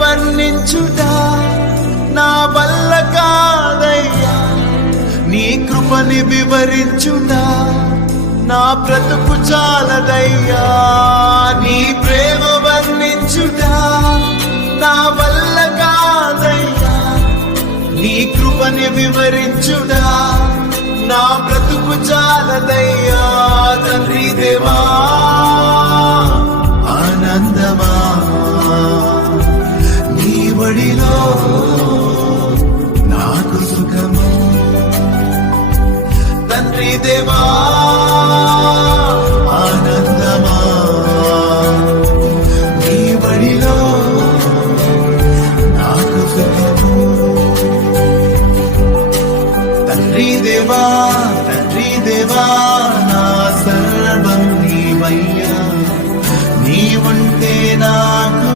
వర్ణించుట నా వల్ల కాదయ్యా, నీ కృపని వివరించుట నా బ్రతుకు చాలదయ్యా. నీ ప్రేమ వర్ణించుట నా వల్ల కాదయ్యా, నీ కృపని వివరించుట నా బ్రతుకు చాలదయ్యా. తండ్రి దేవా ఆనందమా, నీ వడిలో నాకు సుఖము. తండ్రి దేవా